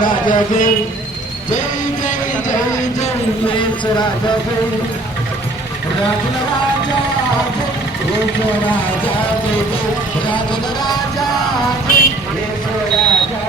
राजा जय जय जय जय जय राजा जय राजन राजा जय राजा जय जय राजन राजा जय राजा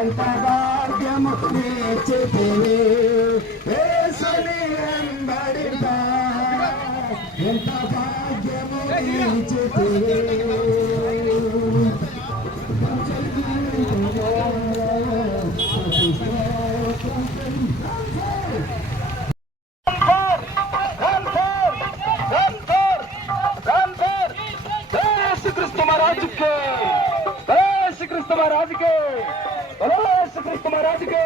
ఎంత భాగ్యము నీచితివి యేసుని వెంబడితా ఎంత భాగ్యము నీచితివి యేసుక్రీస్తు మహారాజుకే యేసుక్రీస్తు మహారాజుకే యేసుక్రీస్తు మహారాజుకే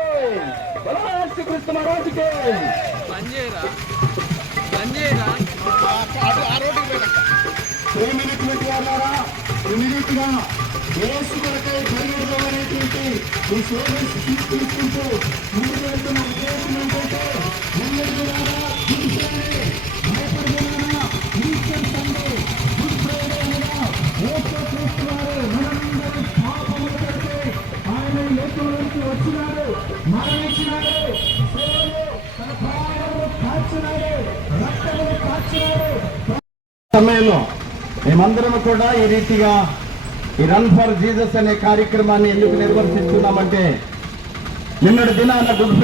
యేసుక్రీస్తు మహారాజుకే ప్రేమైనటువంటి వారా ఇమీడియట్గా యేసు కొరకై పరిగెడదామనేటువంటి ఈ సోదరు తీసుకుంటూ ముందుకు వెళ్తున్న ఉద్దేశం ఏంటంటే ముందుకు రారా భయపడుతున్నారా క్రిస్టియన్ సండే గుడ్ ఫ్రైడే అనగా యేసుక్రీస్తు వారు మనందరి పాపముల కొరకై ఆయన లోకంలోకి వచ్చినాడు, మరణించినాడు, తన ప్రాణములు కాచినాడు, రక్తములు కాచినాడు. సమయంలో మేమందరం కూడా ఈ రీతిగా ఈ రన్ ఫర్ జీసస్ అనే కార్యక్రమాన్ని ఎందుకు నిర్వర్తిస్తున్నామంటే నిన్నటి దినాన గుడ్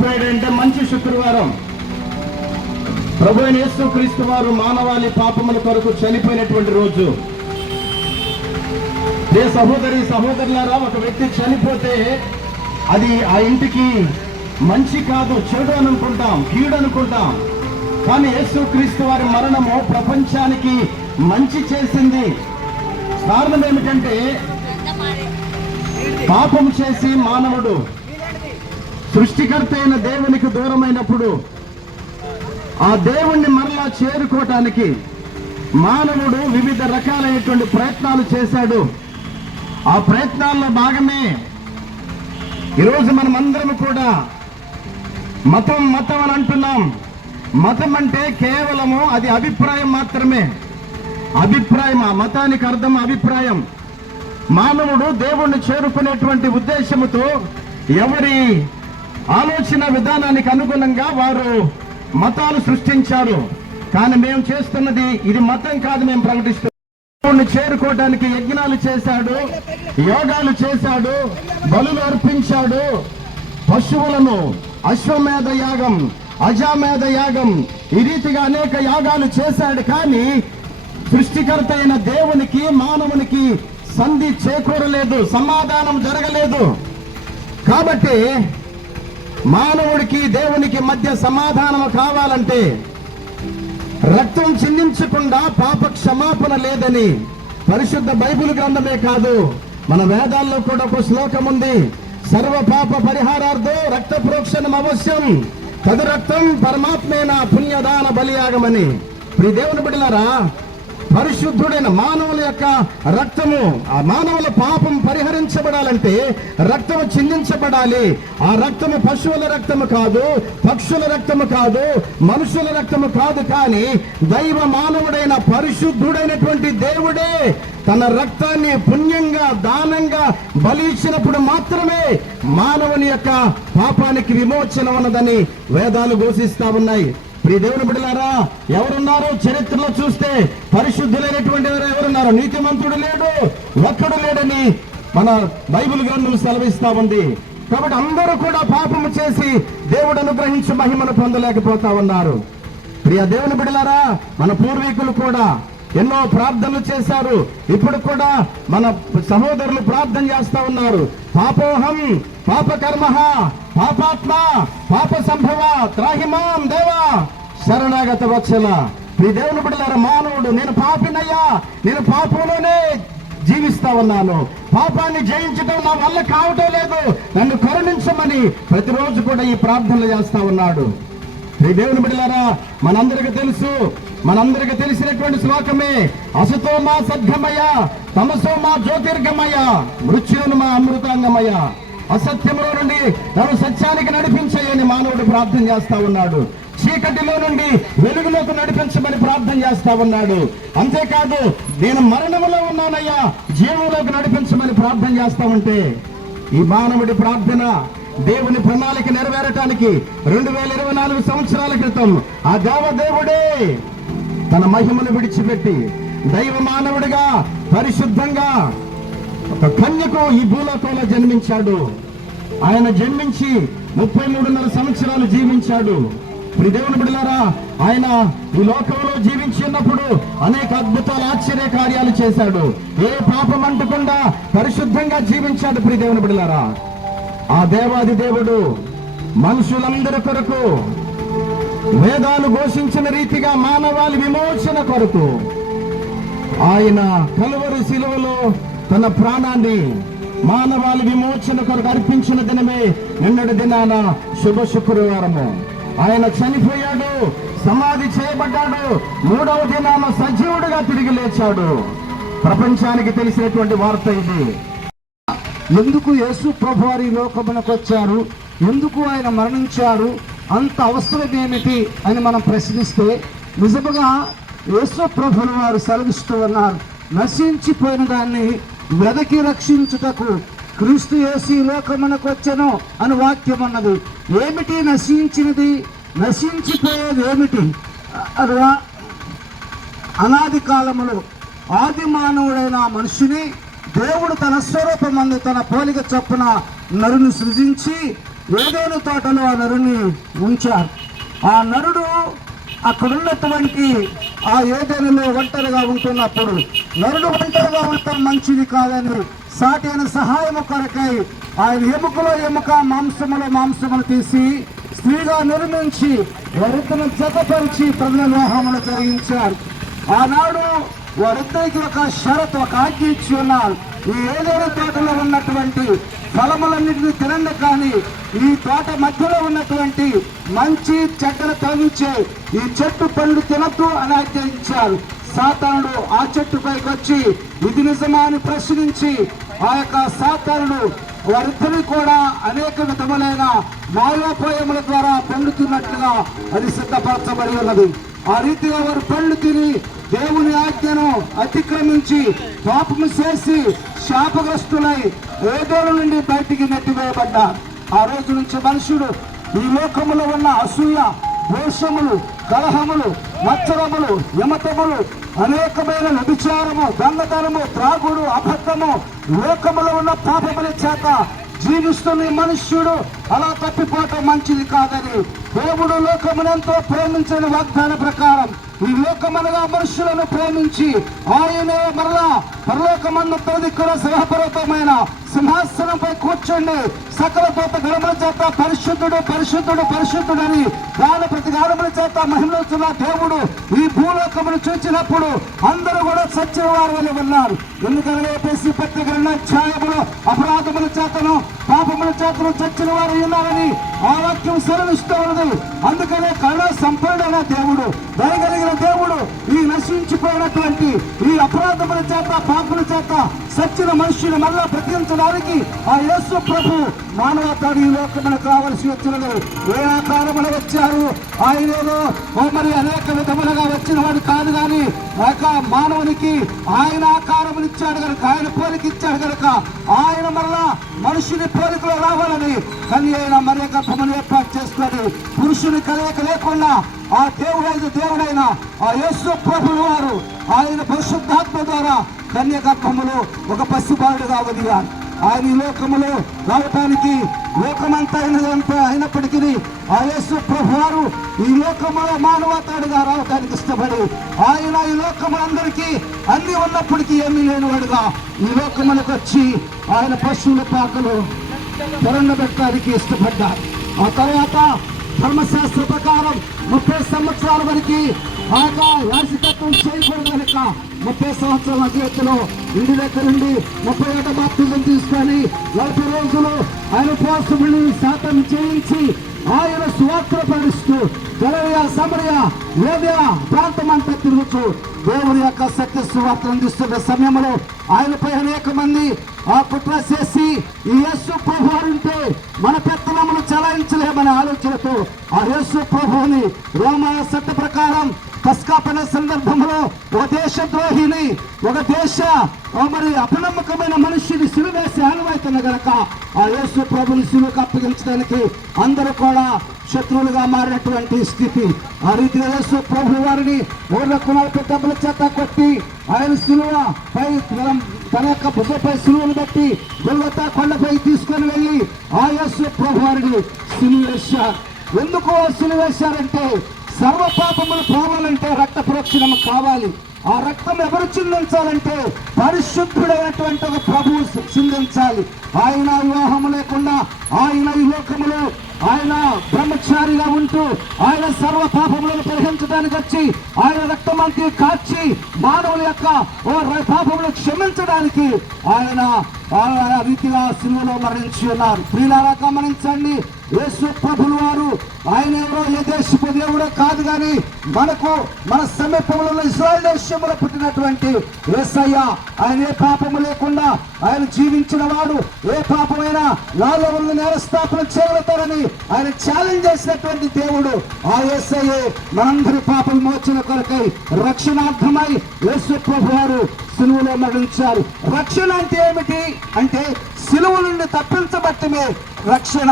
ఫ్రైడే అంటే మంచి శుక్రవారం. ప్రభు అయిన యేసుక్రీస్తు వారు మానవాళి పాపముల కొరకు చనిపోయినటువంటి రోజు. ఏ సహోదరి సహోదరులారా, ఒక వ్యక్తి చనిపోతే అది ఆ ఇంటికి మంచి కాదు, చెడు అనుకుంటాం, కీడు అనుకుంటాం. కానీ యేసుక్రీస్తు వారి మరణము ప్రపంచానికి మంచి చేసింది. కారణం ఏమిటంటే పాపం చేసి మానవుడు సృష్టికర్త అయిన దేవునికి దూరమైనప్పుడు ఆ దేవుణ్ణి మరలా చేరుకోవటానికి మానవుడు వివిధ రకాలైనటువంటి ప్రయత్నాలు చేశాడు. ఆ ప్రయత్నాల్లో భాగమే ఈరోజు మనం అందరం కూడా మతం అని అంటున్నాం. మతం అంటే కేవలము అది అభిప్రాయం మాత్రమే. అభిప్రాయం, ఆ మతానికి అర్థం అభిప్రాయం. మానవుడు దేవుణ్ణి చేరుకునేటువంటి ఉద్దేశముతో ఎవరి ఆలోచన విధానానికి అనుగుణంగా వారు మతాలు సృష్టించారు. కానీ మేము చేస్తున్నది ఇది మతం కాదు. మేము ప్రకటిస్తున్నాం దేవుణ్ణి చేరుకోవడానికి యజ్ఞాలు చేశాడు, యోగాలు చేశాడు, బలులు అర్పించాడు, పశువులను, అశ్వమేధ యాగం, అజామేధ యాగం, ఈ రీతిగా అనేక యాగాలు చేశాడు. కానీ సృష్టికర్త అయిన దేవునికి మానవునికి సంధి చేకూరలేదు, సమాధానం జరగలేదు. కాబట్టి మానవుడికి దేవునికి మధ్య సమాధానం కావాలంటే రక్తం చిందించకుండా పాప క్షమాపణ లేదని పరిశుద్ధ బైబిల్ గ్రంథమే కాదు, మన వేదాల్లో కూడా ఒక శ్లోకం ఉంది. సర్వ పాప పరిహారార్థో రక్త ప్రోక్షణం అవశ్యం, తదు రక్తం పరమాత్మేన పుణ్యదాన బలియాగమని. ప్రియ దేవుని బిడ్డలారా, పరిశుద్ధుడైన మానవుల యొక్క రక్తము, ఆ మానవుల పాపం పరిహరించబడాలంటే రక్తము చిందించబడాలి. ఆ రక్తము పశువుల రక్తము కాదు, పక్షుల రక్తము కాదు, మనుషుల రక్తము కాదు, కానీ దైవ మానవుడైన పరిశుద్ధుడైనటువంటి దేవుడే తన రక్తాన్ని పుణ్యంగా దానంగా బలి ఇచ్చినప్పుడు మాత్రమే మానవుని యొక్క పాపానికి విమోచన ఉన్నదని వేదాలు ఘోషిస్తా ఉన్నాయి. ప్రియ దేవుని బిడ్డలారా, ఎవరున్నారు చరిత్రలో చూస్తే పరిశుద్ధులైనటువంటి వారు ఎవరున్నారు? నీతిమంతుడు లేడు, ఒక్కడు లేడని మన బైబిల్ గ్రంథం సెలవిస్తా ఉంది. కాబట్టి అందరూ కూడా పాపము చేసి దేవుడు అనుగ్రహించి మహిమను పొందలేకపోతా ఉన్నారు. ప్రియ దేవుని బిడ్డలారా, మన పూర్వీకులు కూడా ఎన్నో ప్రార్థనలు చేశారు. ఇప్పుడు కూడా మన సహోదరులు ప్రార్థన చేస్తా ఉన్నారు. పాపోహం పాపకర్మ పాపాత్మ పాప సంభవ త్రాహిమాం దేవా శరణాగత వత్సల. ఈ దేవుని బిడ్డలారా, మానవుడు నేను పాపినయ్యా, నేను పాపంలోనే జీవిస్తా ఉన్నాను, పాపాన్ని జయించడం నా వల్ల కావటం లేదు, నన్ను కరుణించమని ప్రతిరోజు కూడా ఈ ప్రార్థనలు చేస్తా ఉన్నాడు. ఈ దేవుని బిడ్డలారా, మనందరికి తెలిసినటువంటి శ్లోకమే అసతో మా సద్గమయ తమసో మా జ్యోతిర్గమయ మృత్యువును మా అమృతాంగమయ. అసత్యంలో నుండి నన్ను సత్యానికి నడిపించని మానవుడు ప్రార్థన చేస్తా ఉన్నాడు. చీకటిలో నుండి వెలుగులోకి నడిపించమని ప్రార్థన చేస్తా ఉన్నాడు. అంతేకాదు నేను మరణములో ఉన్నానయ్యా, జీవంలోకి నడిపించమని ప్రార్థన చేస్తా ఉంటే ఈ మానవుడి ప్రార్థన దేవుని ప్రణాళిక నెరవేరటానికి 2024 సంవత్సరాల క్రితం ఆ దేవదేవుడే తన మహిమను విడిచిపెట్టి దైవ మానవుడిగా పరిశుద్ధంగా ఒక కన్యకు ఈ భూలోకంలో జన్మించాడు. ఆయన జన్మించి 33.5 సంవత్సరాలు జీవించాడు. ప్రియ దేవుని బిడ్డలారా, ఆయన ఈ లోకంలో జీవించి ఉన్నప్పుడు అనేక అద్భుతాలు ఆశ్చర్య కార్యాలు చేశాడు. ఏ పాపం అంటకుండా పరిశుద్ధంగా జీవించాడు. ప్రియ దేవుని బిడ్డలారా, ఆ దేవాది దేవుడు మనుషులందరి కొరకు వేదాలు ఘోషించిన రీతిగా మానవాళి విమోచన కొరకు ఆయన కలువరి శిలువలో తన ప్రాణాన్ని మానవాళి విమోచన కొరకు అర్పించిన దినమే నిన్నటి దినాన శుభ శుక్రవారము. ఆయన చనిపోయాడు, సమాధి చేయబడ్డాడు, 3వ దినాన సజీవుడిగా తిరిగి లేచాడు. ప్రపంచానికి తెలిసినటువంటి వార్త ఇది. ఎందుకు యేసు ప్రభు వారి లోకమునకు వచ్చారు, ఎందుకు ఆయన మరణించారు, అంత అవసరం ఏమిటి అని మనం ప్రశ్నిస్తే నిజముగా యేసు ప్రభువుల వారు సెలవిస్తూ ఉన్నారు. నశించిపోయిన దాన్ని వెదకి రక్షించుటకు క్రీస్తు యేసు ఈ లోకమునకు వచ్చెను అని వాక్యం అన్నది. ఏమిటి నశించినది? నశించిపోయేది ఏమిటి? అనాది కాలములో ఆది మానవుడైన మనిషిని దేవుడు తన స్వరూపమందు తన పోలిక చొప్పున నరుని సృజించి ఏదైనా తోటలో ఆ నరుని ఉంచారు. ఆ నరుడు అక్కడున్నటువంటి ఆ ఏదైనాలో ఒంటరిగా ఉంటున్నప్పుడు నరుడు ఒంటరిగా ఉండటం మంచిది కాదని సాటి అయిన సహాయము కొరకై ఆయన ఎముకలో ఎముక మాంసములో మాంసములు తీసి స్త్రీగా నిర్మించి వారిద్దరిని జతపరిచి ప్రజల వివాహములు జరిగించారు. ఆనాడు వారిద్దరికి ఒక షరత్, ఒక ఆజ్ఞ ఇచ్చి ఉన్నారు. ఈ ఏదైనా తోటలో ఉన్నటువంటి ఫలములన్నింటినీ తినండి, కానీ ఈ తోట మధ్యలో ఉన్నటువంటి మంచి చెడ్డను తొలగించే ఈ చెట్టు పండు తినద్దు అని ఆజ్ఞాయించారు. సాతానుడు ఆ చెట్టు పైకి వచ్చి ఇది నిజమా అని ప్రశ్నించి ఆ యొక్క సాతానుడు వారిద్దరిని కూడా అనేక విధములైన మాయోపాయముల ద్వారా పండుతున్నట్లుగా అది సిద్ధపరచబడి ఉన్నది. ఆ రీతిగా వారు పళ్ళు తిని దేవుని ఆజ్ఞను అతిక్రమించి పాపము చేసి శాపగ్రస్తులై ఏదోల నుండి బయటికి నెట్టివేయబడ్డారు. ఆ రోజు నుంచి మనుషుడు ఈ లోకములో ఉన్న అసూయ, దోషములు, కలహములు, మత్సరములు, యమతములు, అనేకమైన వ్యభిచారము, దొంగతనము, త్రాగుడు, అబద్ధము, లోకములో ఉన్న పాపముల చేత జీవిస్తున్న మనుష్యుడు అలా తప్పిపోవటం మంచిది కాదని దేవుడు లోకమునంతో ప్రేమించిన వాగ్దాన ప్రకారం ఈ లోకమనగా మనుషులను ప్రేమించి ఆయనే మరలా పరలోకమన్న తొలికర సింహపర్వతమైన సింహాసనంపై కూర్చొని సకల దూత గణముల చేత పరిశుద్ధుడు పరిశుద్ధుడు పరిశుద్ధుడని గాన ప్రతి గానముల చేత మహిమలుతున్న దేవుడు ఈ భూలోకమును చూచినప్పుడు అందరూ కూడా సత్యం వారు ఉన్నారు. ఎందుకనగా ఎఫెసీ పత్రిక 2వ అధ్యాయములో అపరాధముల చేతను పాపముల చేతను చచ్చిన వారు ఉన్నారని ఆ వాక్యం సెలవిస్తున్నది. అందుకనే కరుణ సంపూర్ణమైన దేవుడు, దయగలిగిన దేవుడు ఈ నశించిపోయినటువంటి ఈ అపరాధముల చేత పాపుల చేత సచ్చిన మనుషుని మళ్ళా బ్రతికించడానికి ఆ యేసు ప్రభు మానవతాడు ఈ లోకమునకు కావలసి వచ్చినది. ఏ ఆకారమున వచ్చారు ఆయనేదో మరి అనేక విధములుగా వచ్చిన వాడు కాదు, కానీ మానవునికి ఆయన ఆకారమునిచ్చాడు కనుక, ఆయన పోలిక ఇచ్చాడు కనుక ఆయన మరలా మనుషుని పోలికలో రావాలని కన్య అయిన మరియ గర్భమును ఏర్పాటు చేస్తున్నాడు. పురుషుని కలయిక లేకుండా ఆ దేవుడైన ఆ యేసు ప్రభువు వారు ఆయన పరిశుద్ధాత్మ ద్వారా కన్య గర్భములో ఒక పసిబాలుడుగా వదిలారు. ఆయన ఈ లోకములో రావటానికి లోకమంతా అయినప్పటికీ ఆ యేసు ప్రభు వారు ఈ లోకములో మానవతాడుగా రావటానికి ఇష్టపడి ఆయన ఈ లోకములందరికీ అన్ని ఉన్నప్పటికీ ఏమీ లేనివాడుగా ఈ లోకములకు వచ్చి ఆయన పశువుల పాకలు పెట్టడానికి ఇష్టపడ్డారు. ఆ తర్వాత ధర్మశాస్త్ర ప్రకారం 30 సంవత్సరాల వరకు యాజకత్వం చేయకూడదు కనుక 30 సంవత్సరాల జీవితంలో ఇంటి దగ్గర నుండి 31 బాప్తిజం తీసుకొని 40 రోజులు ఆయన ఉపవాసముని శాతం చేయించి ఆయన సువార్త ప్రకటిస్తూ గలిలయ సమరయ యూదయ ప్రాంతమంతా తిరుగుతూ దేవుని యొక్క సత్య సువార్త అందిస్తున్న సమయంలో ఆయనపై అనేక మంది ఆ కుట్ర చేసి ఈ యేసు ప్రభు ఉంటే మన పెత్తనములు చలాయించలేమనే ఆలోచనతో ఆ యేసు ప్రభువుని రోమా చట్ట ప్రకారం పస్కా పండుగ సందర్భంలో ఒక దేశద్రోహిని, ఒక దేశ మరి అపనమ్మకమైన మనిషిని సిలువేసి ఆనవాయితున్న గనక ఆ యేసు ప్రభుని సిలువకు అప్పగించడానికి అందరూ కూడా శత్రువులుగా మారినటువంటి స్థితి. ఆ రీతిగా యేసు ప్రభు వారిని 140 డబ్బుల చేత కొట్టి ఆయన సిలువ పై తన యొక్క భుజపై సిలువను బట్టి గొల్గొతా కొండపై తీసుకొని వెళ్ళి ఆ యేసు ప్రభు వారిని సిలువేశారు. ఎందుకు సిలువేశారంటే సర్వ పాపములు పోవాలంటే రక్త ప్రోక్షణం కావాలి. ఆ రక్తం ఎవరు చిందించాలంటే పరిశుద్ధుడైనటువంటి ఒక ప్రభువు చిందించాలి. ఆయన వివాహము లేకుండా ఆయన ఈ లోకములో ఆయన బ్రహ్మచారిగా ఉంటూ ఆయన సర్వ పాపములను పరిహరించడానికి వచ్చి ఆయన రక్తమంతి కార్చి మానవుల యొక్క పాపములను క్షమించడానికి ఆయన రీతిగా సిలువలో మరణించి ఉన్నారు. ప్రియులారా గమనించండి, యేసు ప్రభులు వారు ఆయన ఎవరో ఏ దేశపు దేవుడో కాదు, కానీ మన సమీపంలో ఇశ్రాయేలు దేశంలో పుట్టినటువంటి యేసయ్య. ఆయన ఏ పాపము లేకుండా ఆయన జీవించిన వాడు. ఏ పాపమైనా నాలో ఉన్న నేరస్థాపన చేయగలుగుతారని ఆయన ఛాలెంజ్ చేసినటువంటి దేవుడు ఆ యేసయ్యే మనందరి పాపల మోచన కొరకై రక్షణార్థమై యేసు ప్రభు వారు సిలువలో మరణించారు. రక్షణ అంటే ఏమిటి అంటే సిలువ నుండి తప్పించబట్టమే రక్షణ.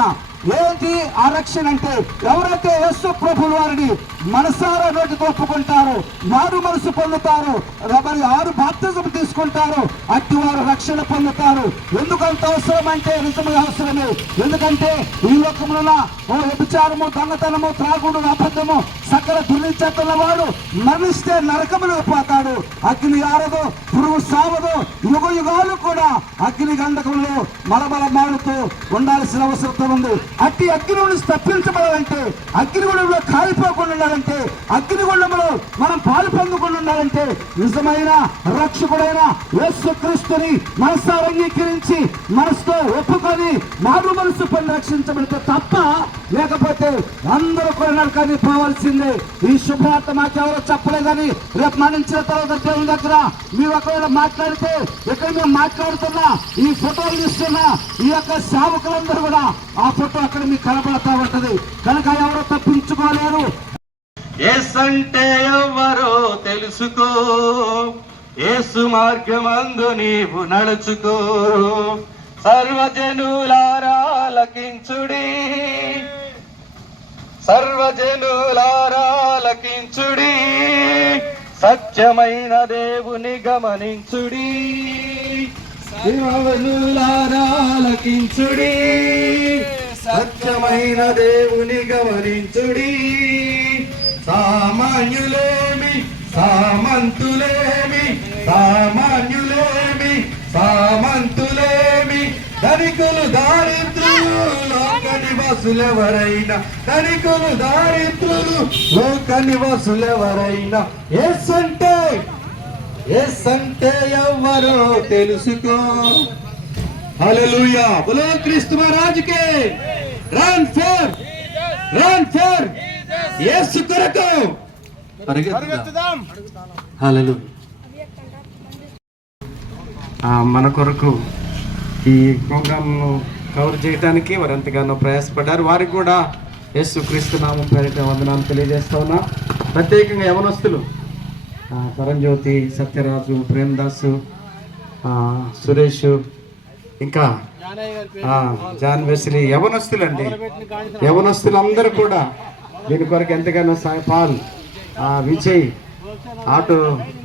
ఏంటి ఆ రక్షణ అంటే ఎవరైతే యేసు ప్రభువు వారిని మనసారా నోటితో ఒప్పుకుంటారో, మారు మనసు పొందుతారో, 6 బాప్తిజం తీసుకుంటారో అట్టి వారు రక్షణ పొందుతారు. ఎందుకంత అవసరం అంటే నిజంగా అవసరమే. ఎందుకంటే ఈ లోకంలో వ్యభిచారము, దొంగతనము, త్రాగుడు, అబద్ధము, సకల దుర్నిచేతల వాడు మరణిస్తే నరకములు పోతాడు. అగ్ని ఆరదు, పురుగు సావదు, యుగ యుగాలు కూడా అగ్ని గంధకంలో మలమల మారుతూ ఉండాల్సిన అవసరం ఉంది. అట్టి అగ్నిగుండం తప్పించబడాలంటే, అగ్నిగుండంలో కాలిపోకుండా ఉండాలంటే, అగ్నిగుండంలో మనం పాలు పొందకుండా ఉండాలంటే నిజమైన రక్షకుడైన యేసు క్రీస్తుని మనసారా అంగీకరించి మనసుతో ఒప్పుకొని మారు మనసు పని రక్షించబడితే తప్ప, లేకపోతే అందరూ కూడా నరకాన్ని పోవాల్సిందే. ఈ శుభవార్త మాకెవరో చెప్పలేదని రేపు మరణించిన తర్వాత దేవుని దగ్గర మీరు ఒకవేళ మాట్లాడితే, ఇక్కడ మేము మాట్లాడుతున్నా ఈ ఫోటోలు ఇస్తున్నా ఈ యొక్క సేవకులందరూ కూడా ఆ ఫోటో అక్కడ మీకు కనబడతా ఉంటది. కనుక ఎవరో తప్పించుకోలేరు. యేసు అంటే ఎవరో తెలుసుకో, యేసు మార్గమందు నీవు నడుచుకో. సర్వజనులారా లకించుడి, సర్వజనులారా లకించుడి, సత్యమైన దేవుని గమనించుడి. సర్వజనులారా లకించుడి, సత్యమైన దేవుని గమనించుడి. సామాన్యులేమి సామంతులేమి, సామాన్యులేమి సామంతులేమి, ధనికులు దారిద్రులు లోక నివాసులెవరైనా, ధనికులు దారిద్రులు లోక నివాసులెవరైనా యేసంటే ఎవరో తెలుసుకో. హల్లెలూయా, బోలో క్రీస్తు మహారాజుకే. రన్ ఫర్ యేసు కొరకు పరిగెత్తుదాం. హల్లెలూయా. మన కొరకు ఈ ప్రోగ్రామ్ను కవర్ చేయడానికి వారు ఎంతగానో ప్రయాసపడ్డారు. వారికి కూడా యేసుక్రీస్తు నామం పేరిట వందనాలు తెలియజేస్తా ఉన్నా. ప్రత్యేకంగా యవనస్తులు పరంజ్యోతి, సత్యరాజు, ప్రేమదాసు, సురేష్, ఇంకా జాన్ వెస్లీ, యవనస్తులందరూ కూడా దీని కొరకు ఎంతగానో పాల్, విజయ్ ఆటో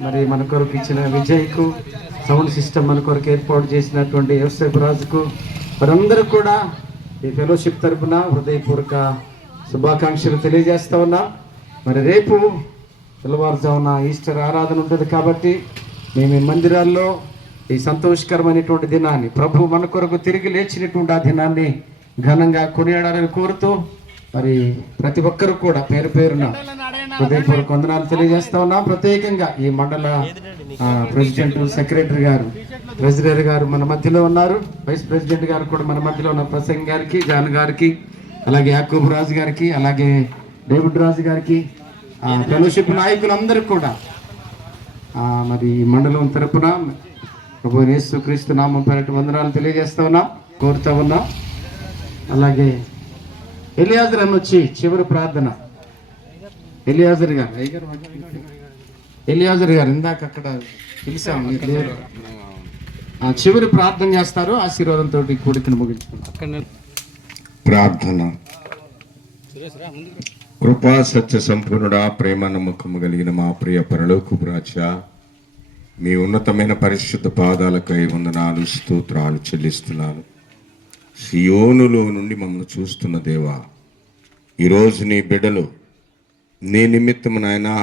మరి మన కొరకు ఇచ్చిన విజయ్కు, సౌండ్ సిస్టమ్ మన కొరకు ఏర్పాటు చేసినటువంటి యోసేపు రాజుకు, వారందరూ కూడా ఈ ఫెలోషిప్ తరఫున హృదయపూర్వక శుభాకాంక్షలు తెలియజేస్తా ఉన్నా. మరి రేపు తెల్లవారుజామున ఈస్టర్ ఆరాధన ఉంటుంది కాబట్టి మేము ఈ మందిరాల్లో ఈ సంతోషకరమైనటువంటి దినాన్ని, ప్రభు మన కొరకు తిరిగి లేచినటువంటి ఆ దినాన్ని ఘనంగా కొనియాడాలని కోరుతూ మరి ప్రతి ఒక్కరు కూడా పేరు పేరున హృదయపూర్వక వందనాలు తెలియజేస్తా ఉన్నాం. ప్రత్యేకంగా ఈ మండల ప్రెసిడెంట్, సెక్రటరీ గారు, ట్రెజరర్ గారు మన మధ్యలో ఉన్నారు. వైస్ ప్రెసిడెంట్ గారు కూడా మన మధ్యలో ఉన్న ప్రసంగ్ గారికి, జాన్ గారికి, అలాగే యాకూబ్ రాజు గారికి, అలాగే డేవిడ్ రాజు గారికి, ఫెలోషిప్ నాయకులందరూ కూడా మరి ఈ మండలం తరపున ప్రభు యేసుక్రీస్తు నామం పేరిట వందనాలు తెలియజేస్తా ఉన్నాం, కోరుతా ఉన్నాం. అలాగే ఎలియాజర్ అని వచ్చి చివరి ప్రార్థన, ఎలియాజర్ గారు ఇందాక అక్కడ పిలిచాము, చివరి ప్రార్థన చేస్తారు. ఆశీర్వాదంతో కూడికను ముగించుకుంటాం. ప్రార్థన. కృపా సత్య సంపూర్ణుడా, ప్రేమ నమ్మకము కలిగిన మా ప్రియ పరలోకపు రాజా, మీ ఉన్నతమైన పరిశుద్ధ పాదాలకై వందనాలు, స్తోత్రాలు చెల్లిస్తున్నాను. సియోనులో నుండి మమ్మల్ని చూస్తున్న దేవా, ఈరోజు నీ బిడ్డలు నీ నిమిత్తము నాయనా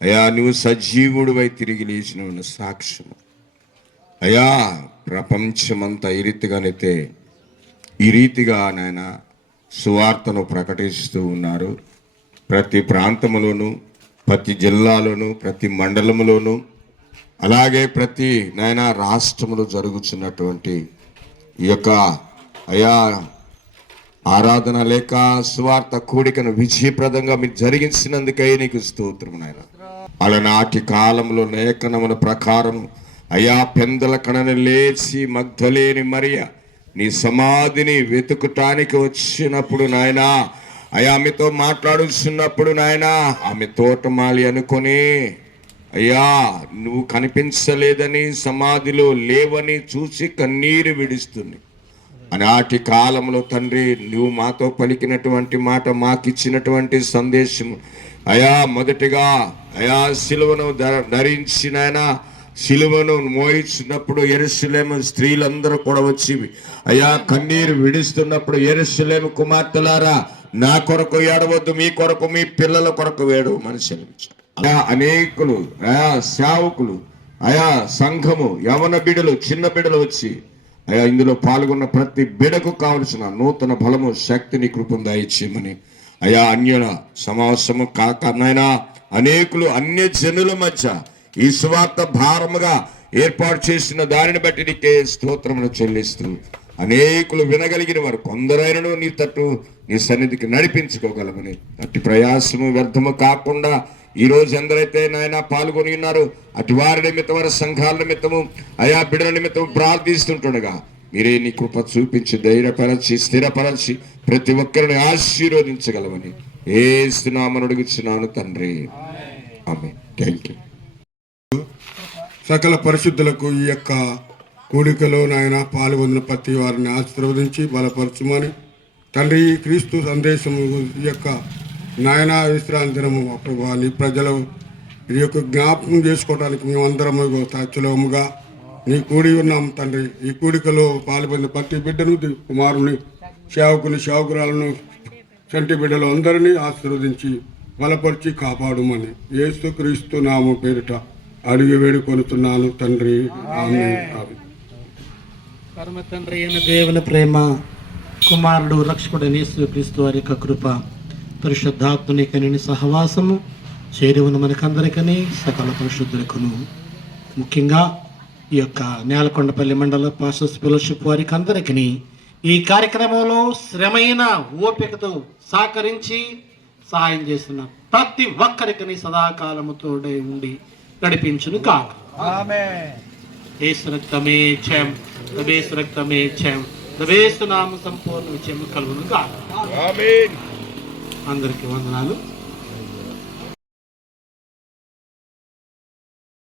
అయా నువ్వు సజీవుడివై తిరిగి లేచిన సాక్ష్యం అయా, ప్రపంచమంతా ఈ రీతిగా నాయన సువార్తను ప్రకటిస్తూ ఉన్నారు. ప్రతి ప్రాంతములోను, ప్రతి జిల్లాలోను, ప్రతి మండలంలోను, అలాగే ప్రతి నాయన రాష్ట్రంలో జరుగుతున్నటువంటి ఈ యొక్క అయా ఆరాధన లేక సువార్త కూడికను విజయప్రదంగా మీరు జరిగించినందుకై నీకు స్తోత్రం నాయన. అలనాటి కాలంలో లేఖనముల ప్రకారం అయా పెందల కణను లేచి మగ్ధలేని మరియ నీ సమాధిని వెతుకుటానికి వచ్చినప్పుడు నాయన, అయా ఆమెతో మాట్లాడుతున్నప్పుడు నాయన, ఆమె తోటమాలి అనుకొని అయ్యా నువ్వు కనిపించలేదని, సమాధిలో లేవని చూసి కన్నీరు విడుస్తుంది. ఆనాటి కాలంలో తండ్రి నువ్వు మాతో పలికినటువంటి మాట, మాకిచ్చినటువంటి సందేశం అయా, మొదటిగా అయా సిలువను ధరించిన ఆయన సిలువను మోయించినప్పుడు యెరూషలేము స్త్రీలందరూ కూడా వచ్చి అయా కన్నీరు విడుస్తున్నప్పుడు, యెరూషలేము కుమార్తెలారా నా కొరకు ఏడవద్దు, మీ కొరకు మీ పిల్లల కొరకు ఏడవమని సెలవించారు. అయా అనేకులు, అయా సేవకులు, అయా సంఘము, యవన బిడలు, చిన్న బిడలు వచ్చి అయా ఇందులో పాల్గొన్న ప్రతి బిడకు కావలసిన నూతన బలము, శక్తిని, కృపను దయచేయమని అయా అన్యుల సమావేశము కాక నాయనా అనేకులు అన్య జనుల మధ్య ఈ సువార్త భారముగా ఏర్పాటు చేసిన దానిని బట్టి నీకే స్తోత్రమును చెల్లిస్తూ అనేకులు వినగలిగిన వారు కొందరైనను నీ తట్టు నీ సన్నిధికి నడిపించుకోగలమని, అట్టి ప్రయాసము వ్యర్థము కాకుండా ఈరోజు ఎందరైతే నాయన పాల్గొని ఉన్నారు అటు వారి నిమిత్తం, వారి సంఘాల నిమిత్తము, అయా బిడ్డల నిమిత్తం ప్రార్థిస్తుంటుండగా మీరే నీ కృప చూపించి ధైర్యపరచి స్థిరపరచి ప్రతి ఒక్కరిని ఆశీర్వదించగలమని యేసు నామమున అడుగుచున్నాను తండ్రి, ఆమేన్. థాంక్యూ. సకల పరిశుద్ధులకు ఈ యొక్క కూడికలో నాయన పాల్గొందిన ప్రతి వారిని ఆశీర్వదించి బలపరచుమని తండ్రి, ఈ క్రీస్తు సందేశము ఈ యొక్క నాయన విశ్రాంతి దినము ప్రభా నీ ప్రజలు ఈ యొక్క జ్ఞాపకం చేసుకోవడానికి మేమందరము సాక్షులముగా నీ కూడి ఉన్నాం తండ్రి. ఈ కూడికలో పాల్గొన్న ప్రతి బిడ్డను, కుమారుని, సేవకుని, సేవకురాలను, చంటి బిడ్డలు అందరినీ ఆశీర్వదించి బలపరిచి కాపాడుమని యేసు క్రీస్తు నామము పేరిట అడిగి వేడుకొనుతున్నాను తండ్రి, ఆమేన్. పరమ తండ్రి అయిన దేవుని ప్రేమ, కుమారుడు రక్షకుడైన యేసుక్రీస్తు వారి యొక్క కృప, పరిశుద్ధాత్మని కనిని సహవాసము చేరి ఉన్న మనకందరికీ, సకల పరిశుద్ధులకును, ముఖ్యంగా ఈ యొక్క నేలకొండపల్లి మండల పాస్టర్స్ ఫెలోషిప్ వారికి అందరికీ ఈ కార్యక్రమంలో శ్రమైన ఓపికతో సహకరించి సహాయం చేస్తున్న ప్రతి ఒక్కరికి సదాకాలము తోడే ఉండి నడిపించును కాక. యేసు రక్తమే జయం, యేసు రక్తమే జయం, యేసు నామ సంపూర్ణ విజయం కలుగును కాక. అందరికీ వందనాలు.